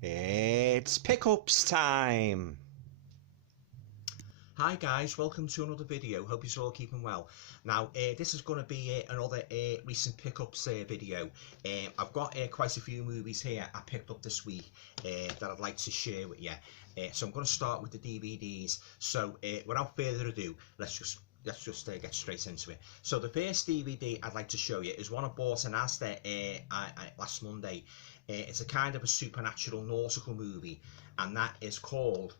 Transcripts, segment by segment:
It's pickups time! Hi guys, welcome to another video. Hope you're all keeping well. Now this is going to be another recent pickups video. I've got quite a few movies here I picked up this week that I'd like to share with you. So I'm going to start with the DVDs. So without further ado, let's just get straight into it. So the first DVD I'd like to show you is one I bought in Asda last Monday. It's a kind of a supernatural nautical movie, and that is called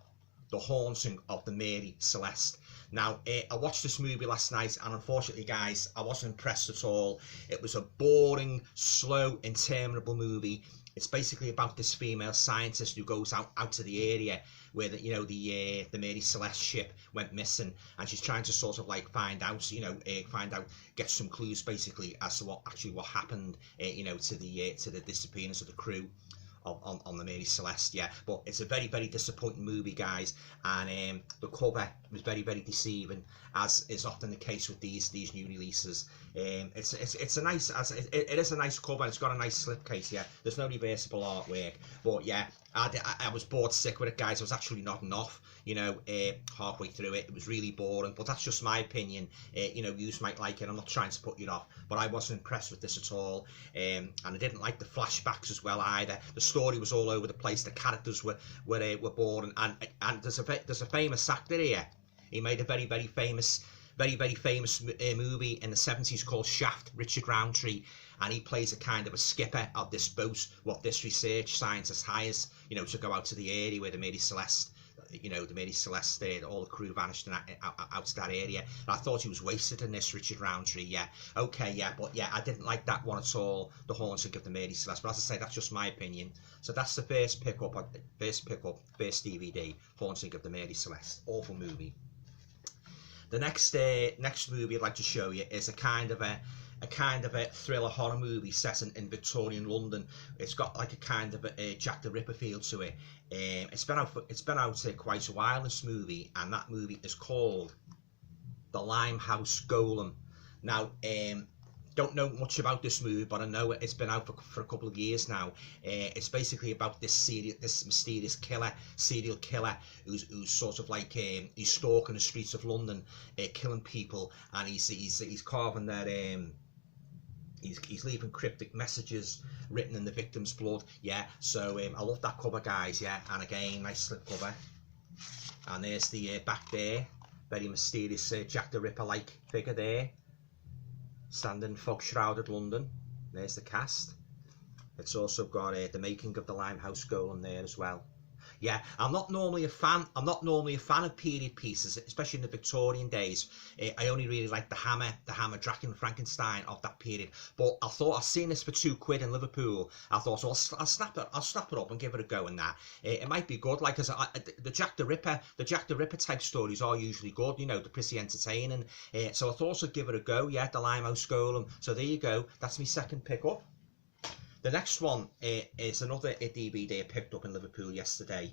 The Haunting of the Mary Celeste. Now, I watched this movie last night, and unfortunately, guys, I wasn't impressed at all. It was a boring, slow, interminable movie. It's basically about this female scientist who goes out to the area where the Mary Celeste ship went missing, and she's trying to sort of like find out, get some clues basically as to what happened, to the disappearance of the crew on the Mary Celeste. Yeah, but it's a very, very disappointing movie, guys, and the cover was very, very deceiving, as is often the case with these new releases. It's a nice, it is a nice cover. It's got a nice slipcase. Yeah, there's no reversible artwork, but yeah, I was bored sick with it, guys. I was actually nodding off, halfway through it. It was really boring, but that's just my opinion. You might like it. I'm not trying to put you off, but I wasn't impressed with this at all, and I didn't like the flashbacks as well either. The story was all over the place. The characters were boring, and there's a famous actor here. He made a very, very famous movie in the 70s called Shaft, Richard Roundtree, and he plays a kind of a skipper of this boat what this research scientist hires, to go out to the area where the Mary Celeste, all the crew vanished out to that area. And I thought he was wasted in this, Richard Roundtree. Yeah, okay, yeah, but yeah, I didn't like that one at all, The Haunting of the Mary Celeste. But as I say, that's just my opinion. So that's the first first DVD, Haunting of the Mary Celeste. Awful movie. The next movie I'd like to show you is a kind of a thriller horror movie set in Victorian London. It's got like a kind of a Jack the Ripper feel to it. It's been out quite a while, this movie, and that movie is called The Limehouse Golem. Now, don't know much about this movie, but I know it's been out for a couple of years now. It's basically about this mysterious serial killer who's sort of like he's stalking the streets of London, killing people, and he's carving their he's leaving cryptic messages written in the victim's blood. Yeah, so I love that cover, guys. Yeah, and again, nice slip cover, and there's the back there, very mysterious Jack the Ripper like figure there, standing in fog-shrouded London. There's the cast. It's also got the making of the Limehouse Golem there as well. Yeah, I'm not normally a fan of period pieces, especially in the Victorian days. I only really like the Hammer, Dracula, Frankenstein of that period. But I thought, I've seen this for £2 in Liverpool. I thought, so I'll snap it up and give it a go. And that it might be good. Like the Jack the Ripper type stories are usually good. They're pretty entertaining. So I thought I'd give it a go. Yeah, the Limehouse Golem. So there you go. That's my second pickup. The next one is another DVD I picked up in Liverpool yesterday,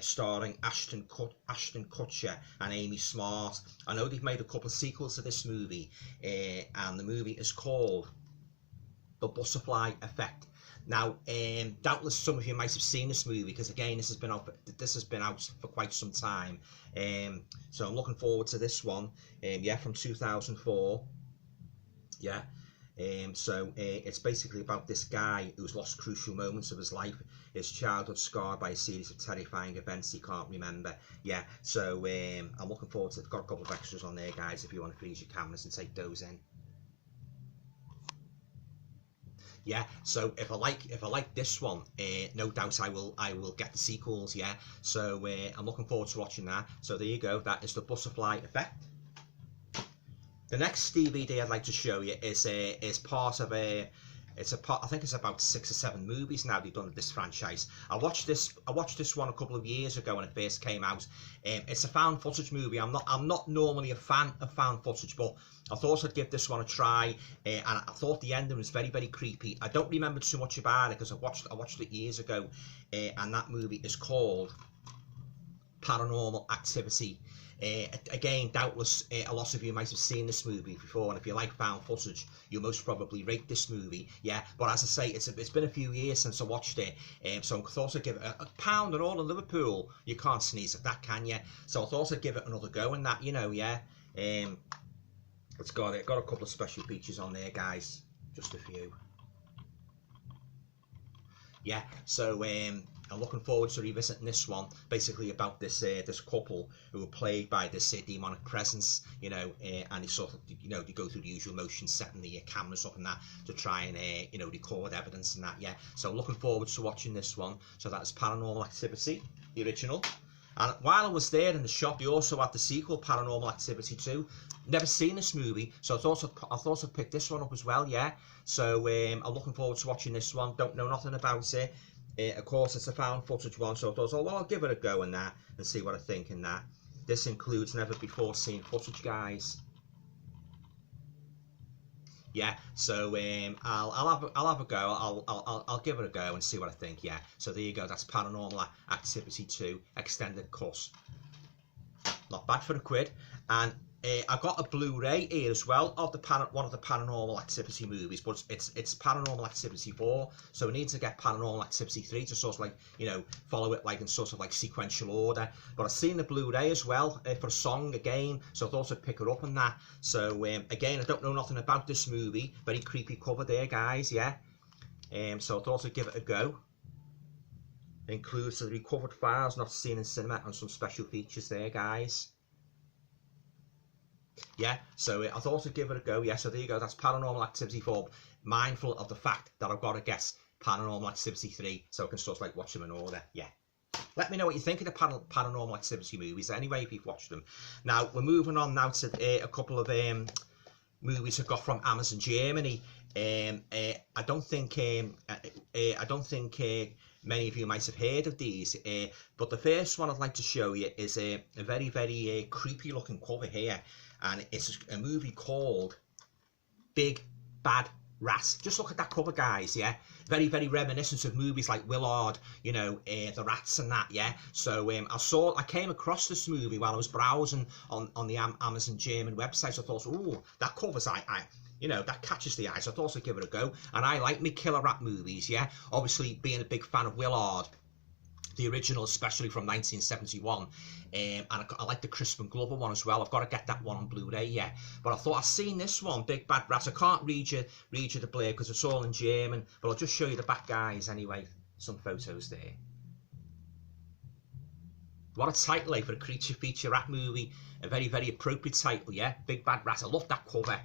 starring Ashton Kutcher and Amy Smart. I know they've made a couple of sequels to this movie, and the movie is called The Butterfly Effect. Now, doubtless some of you might have seen this movie, because again, this has been out for quite some time. So I'm looking forward to this one. Yeah, from 2004. Yeah. So it's basically about this guy who's lost crucial moments of his life, his childhood scarred by a series of terrifying events he can't remember. Yeah, so I'm looking forward to it. I've got a couple of extras on there, guys, if you want to freeze your cameras and take those in. Yeah, so if I like this one, no doubt I will get the sequels. Yeah, so I'm looking forward to watching that. So there you go. That is The Butterfly Effect. The next DVD I'd like to show you is part of I think it's about 6 or 7 movies now they've done this franchise. I watched this one a couple of years ago when it first came out. It's a found footage movie. I'm not normally a fan of found footage, but I thought I'd give this one a try, and I thought the ending was very, very creepy. I don't remember too much about it because I watched it years ago, and that movie is called Paranormal Activity. Again, doubtless a lot of you might have seen this movie before, and if you like found footage, you'll most probably rate this movie. Yeah, but as I say, it's been a few years since I watched it, so I thought I'd give it a pound and all in Liverpool. You can't sneeze at that, can you? So I thought I'd give it another go, and that, you know, yeah. It's got a couple of special features on there, guys. Just a few. Yeah, so I'm looking forward to revisiting this one. Basically about this this couple who are played by this demonic presence, you know, and they sort of, you know, they go through the usual motions, setting the cameras up and that to try and you know, record evidence and that. Yeah, so looking forward to watching this one. So that's Paranormal Activity, the original. And while I was there in the shop, they also had the sequel, Paranormal Activity 2. Never seen this movie, so I thought I'd pick this one up as well. Yeah, so I'm looking forward to watching this one. Don't know nothing about it. Of course, it's a found footage one, so I thought, oh well, I'll give it a go and that, and see what I think and that. This includes never before seen footage, guys. Yeah, so I'll have a go. I'll give it a go and see what I think. Yeah, so there you go. That's Paranormal Activity 2 extended cut. Not bad for a quid. And I got a Blu-ray here as well of one of the Paranormal Activity movies, but it's Paranormal Activity 4, so we need to get Paranormal Activity 3 to sort of like, you know, follow it like in sort of like sequential order. But I've seen the Blu-ray as well for a song again, so I thought I'd pick it up on that. So again, I don't know nothing about this movie. Very creepy cover there, guys. Yeah. So I thought I'd give it a go. It includes the recovered files not seen in cinema and some special features there, guys. Yeah, so I thought I'd give it a go. Yeah, so there you go. That's Paranormal Activity 4. Mindful of the fact that I've got to guess Paranormal Activity 3, so I can sort of like watch them in order. Yeah. Let me know what you think of the Paranormal Activity movies anyway, if you've watched them. Now, we're moving on now to a couple of movies I've got from Amazon Germany. I don't think many of you might have heard of these, but the first one I'd like to show you is a very, very creepy looking cover here. And it's a movie called Big Bad Rat. Just look at that cover, guys. Yeah, very, very reminiscent of movies like Willard, you know, the rats and that. Yeah, so I came across this movie while I was browsing on the Amazon German website. So I thought, oh, that covers you know, that catches the eye. So I thought I'd give it a go. And I like me killer rat movies. Yeah, obviously being a big fan of Willard, the original, especially from 1971, and I like the Crispin Glover one as well. I've got to get that one on Blu-ray, yeah. But I thought I've seen this one, Big Bad Rat. I can't read you the blurb because it's all in German, but I'll just show you the back, guys. Anyway, some photos there. What a title, for a creature feature rat movie. A very, very appropriate title, yeah. Big Bad Rat. I love that cover.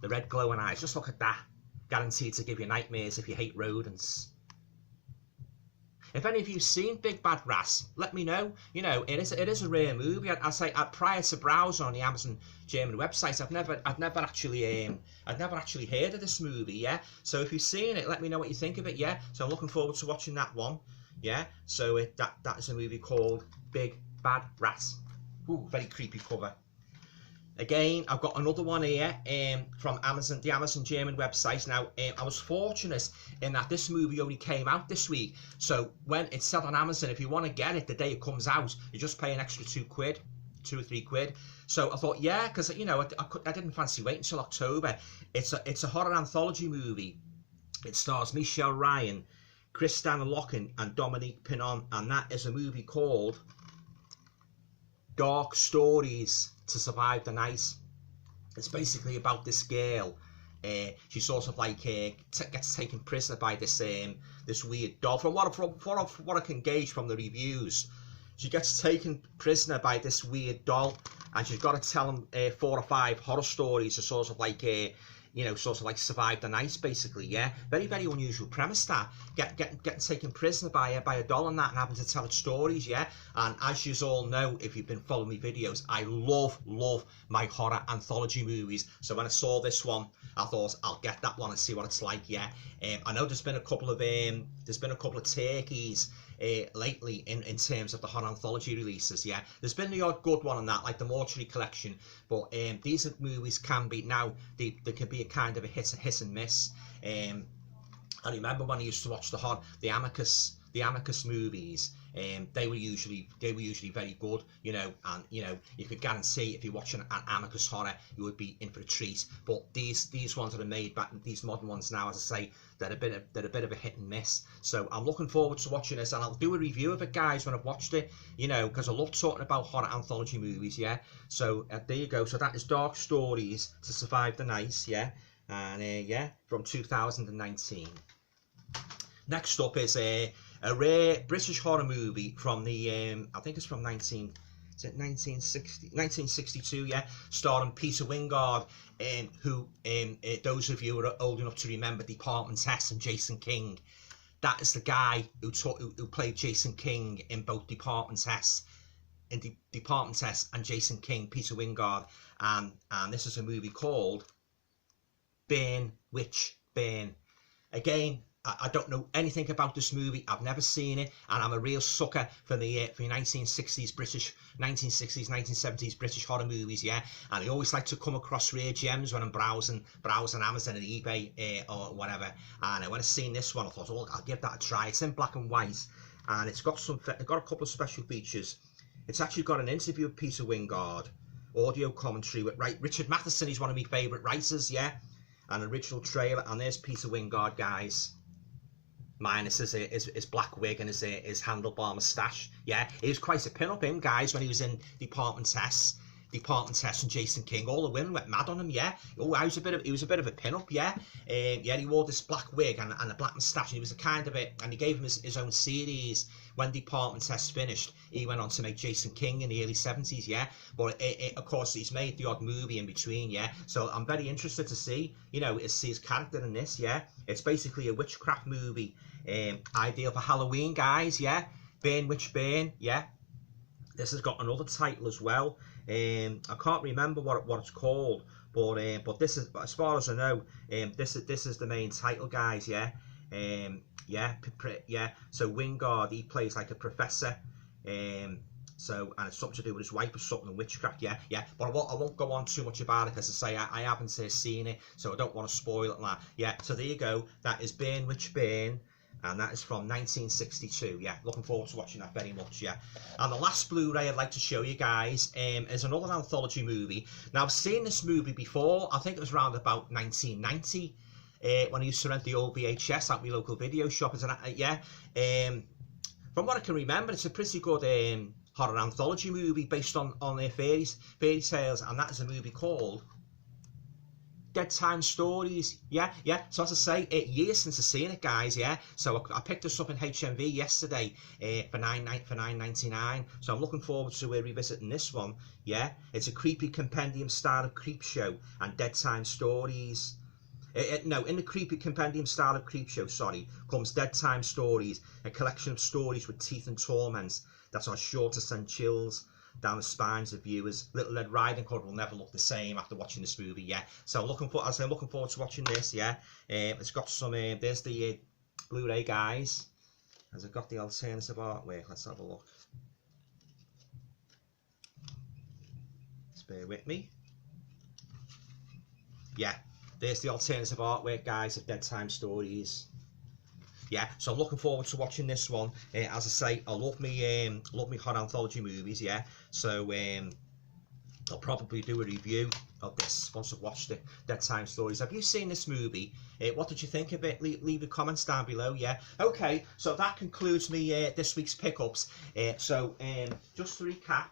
The red glowing eyes. Just look at that. Guaranteed to give you nightmares if you hate rodents. If any of you've seen Big Bad Rat, let me know. You know, it is a rare movie. I'd say prior to browsing on the Amazon German website, I'd never actually heard of this movie. Yeah. So if you've seen it, let me know what you think of it. Yeah. So I'm looking forward to watching that one. Yeah. So that is a movie called Big Bad Rat. Ooh, very creepy cover. Again, I've got another one here from Amazon, the Amazon German website. Now, I was fortunate in that this movie only came out this week. So when it's set on Amazon, if you want to get it the day it comes out, you just pay an extra £2 or £3. So I thought, yeah, because, you know, I didn't fancy waiting until October. It's a horror anthology movie. It stars Michelle Ryan, Christiane Loken, and Dominique Pinon, and that is a movie called Dark Stories to Survive the Night. It's basically about this girl. She sort of like gets taken prisoner by this this weird doll. From what I can gauge from the reviews, she gets taken prisoner by this weird doll, and she's got to tell them 4 or 5 horror stories to sort of like you know, sort of like survive the night, basically. Yeah, very, very unusual premise, that getting taken prisoner by a doll and that, and having to tell its stories. Yeah, and as you all know, if you've been following me videos, I love my horror anthology movies. So when I saw this one, I thought I'll get that one and see what it's like. Yeah, I know there's been a couple of turkeys lately in terms of the horror anthology releases. Yeah, there's been the odd good one on that, like the Mortuary Collection, but these movies can be, now they can be a kind of a hit and miss. I remember when I used to watch the Amicus movies, they were usually very good, you know, and you know, you could guarantee if you're watching an Amicus horror, you would be in for a treat. But these ones that are made back, these modern ones now, as I say, they're a bit of a hit and miss. So I'm looking forward to watching this, and I'll do a review of it, guys, when I've watched it, you know, because I love talking about horror anthology movies. Yeah, so there you go. So that is Dark Stories to Survive the Night. Yeah, and yeah, from 2019. Next up is a rare British horror movie from the I think it's from 1962, yeah, starring Peter Wingard, who those of you who are old enough to remember Department S and Jason King, that is the guy who played Jason King in both Department S and Jason King, Peter Wingard, and this is a movie called Witchbane. Again, I don't know anything about this movie. I've never seen it, and I'm a real sucker for the 1960s, 1970s British horror movies. Yeah, and I always like to come across rare gems when I'm browsing Amazon and eBay or whatever. And when I seen this one, I thought, oh, I'll give that a try. It's in black and white, and it's got a couple of special features. It's actually got an interview with Peter Wingard, audio commentary with Richard Matheson. He's one of my favourite writers. Yeah, an original trailer, and there's Peter Wingard, guys. Minus his black wig and his handlebar moustache. Yeah, he was quite a pin-up, him, guys, when he was in Department S and Jason King. All the women went mad on him. Yeah, oh, he was a bit of a pin-up. Yeah, yeah, he wore this black wig and a black moustache, and he was a kind of it. And he gave him his own series. When Department S finished, he went on to make Jason King in the early 70s. Yeah, but of course he's made the odd movie in between. Yeah, so I'm very interested to see, you know, see his character in this. Yeah, it's basically a witchcraft movie. Ideal for Halloween, guys. Yeah, Witchbane. Yeah, this has got another title as well. I can't remember what it's called, but this is, as far as I know, this is the main title, guys. Yeah, yeah. So Wingard, he plays like a professor. So, and it's something to do with his wife or something, witchcraft. Yeah. But I won't go on too much about it, because I say I haven't seen it, so I don't want to spoil it. Like, yeah. So there you go. That is Witchbane. And that is from 1962. Yeah, looking forward to watching that very much. Yeah, and the last Blu-ray I'd like to show you guys is another anthology movie. Now, I've seen this movie before. I think it was around about 1990 when I used to rent the old VHS at my local video shop. From what I can remember, it's a pretty good horror anthology movie based on fairy tales, and that is a movie called Dead Time Stories. Yeah. So as I say, years since I've seen it, guys. Yeah. So I picked this up in HMV yesterday for $9.99. So I'm looking forward to revisiting this one. Yeah. It's a creepy compendium style of creep show and Dead Time Stories. No, in the creepy compendium style of creep show, comes Dead Time Stories, a collection of stories with teeth and torments that are sure to send chills down the spines of viewers. Little Red Riding Hood will never look the same after watching this movie. Yeah, so I'm looking forward to watching this. Yeah, it's got some. There's the Blu-ray, guys. Has it got the alternative artwork? Let's have a look. Just bear with me. Yeah, there's the alternative artwork, guys, of Dead Time Stories. Yeah, so I'm looking forward to watching this one. As I say, I love me horror anthology movies. Yeah, so I'll probably do a review of this once I've watched it. Dead Time Stories. Have you seen this movie? What did you think of it? Leave the comments down below. Yeah. Okay, so that concludes me this week's pickups. So just to recap,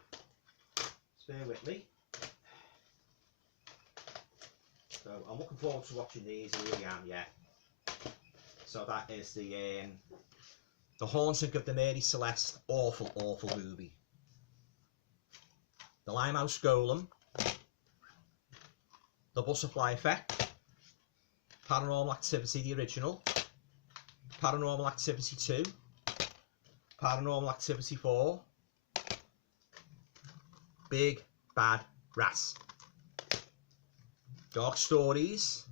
bear with me. So I'm looking forward to watching these. I really am. Yeah. So that is the Haunting of the Mary Celeste, awful movie. The Limehouse Golem, The Butterfly Effect, Paranormal Activity the original, Paranormal Activity 2, Paranormal Activity 4, Big Bad Rat, Dark Stories,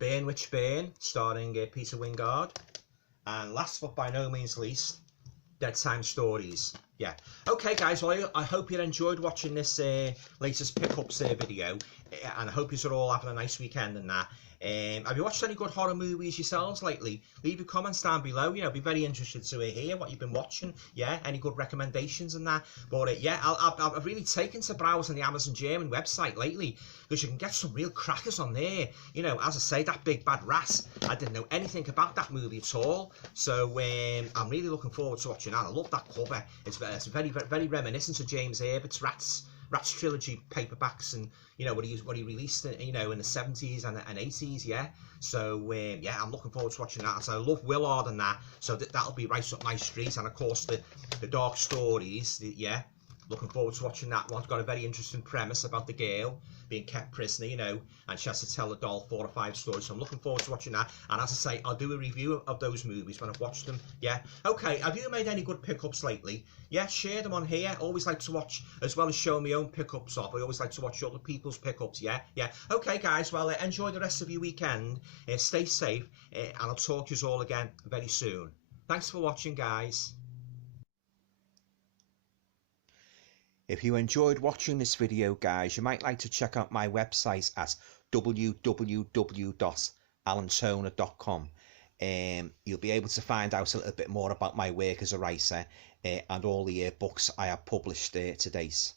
Witchbane, starring Peter Wingard, and last but by no means least, Dead Time Stories. Yeah. Okay, guys. Well, I hope you enjoyed watching this latest pickups video, and I hope you're all having a nice weekend and that. Have you watched any good horror movies yourselves lately? Leave your comments down below. You know, be very interested to hear what you've been watching. Yeah, any good recommendations and that. But yeah, I've really taken to browsing the Amazon German website lately, because you can get some real crackers on there. You know, as I say, that Big Bad Rat, I didn't know anything about that movie at all. So I'm really looking forward to watching that. I love that cover. It's very, very, very reminiscent of James Herbert's Rats trilogy paperbacks, and you know what he released, you know, in the 70s and 80s. Yeah, so yeah, I'm looking forward to watching that. So I love Willard and that, so that'll be right up my street. And of course the Dark Stories, yeah, looking forward to watching that one. It's got a very interesting premise about the girl being kept prisoner, you know, and she has to tell the doll 4 or 5 stories. So I'm looking forward to watching that. And as I say, I'll do a review of those movies when I've watched them. Yeah. Okay, have you made any good pickups lately? Yeah, share them on here. Always like to watch, as well as showing my own pickups off. I always like to watch other people's pickups. Yeah, yeah. Okay, guys, well, enjoy the rest of your weekend. Stay safe, and I'll talk to you all again very soon. Thanks for watching, guys. If you enjoyed watching this video, guys, you might like to check out my website at www.alantoner.com. You'll be able to find out a little bit more about my work as a writer, and all the books I have published to date.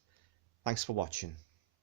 Thanks for watching.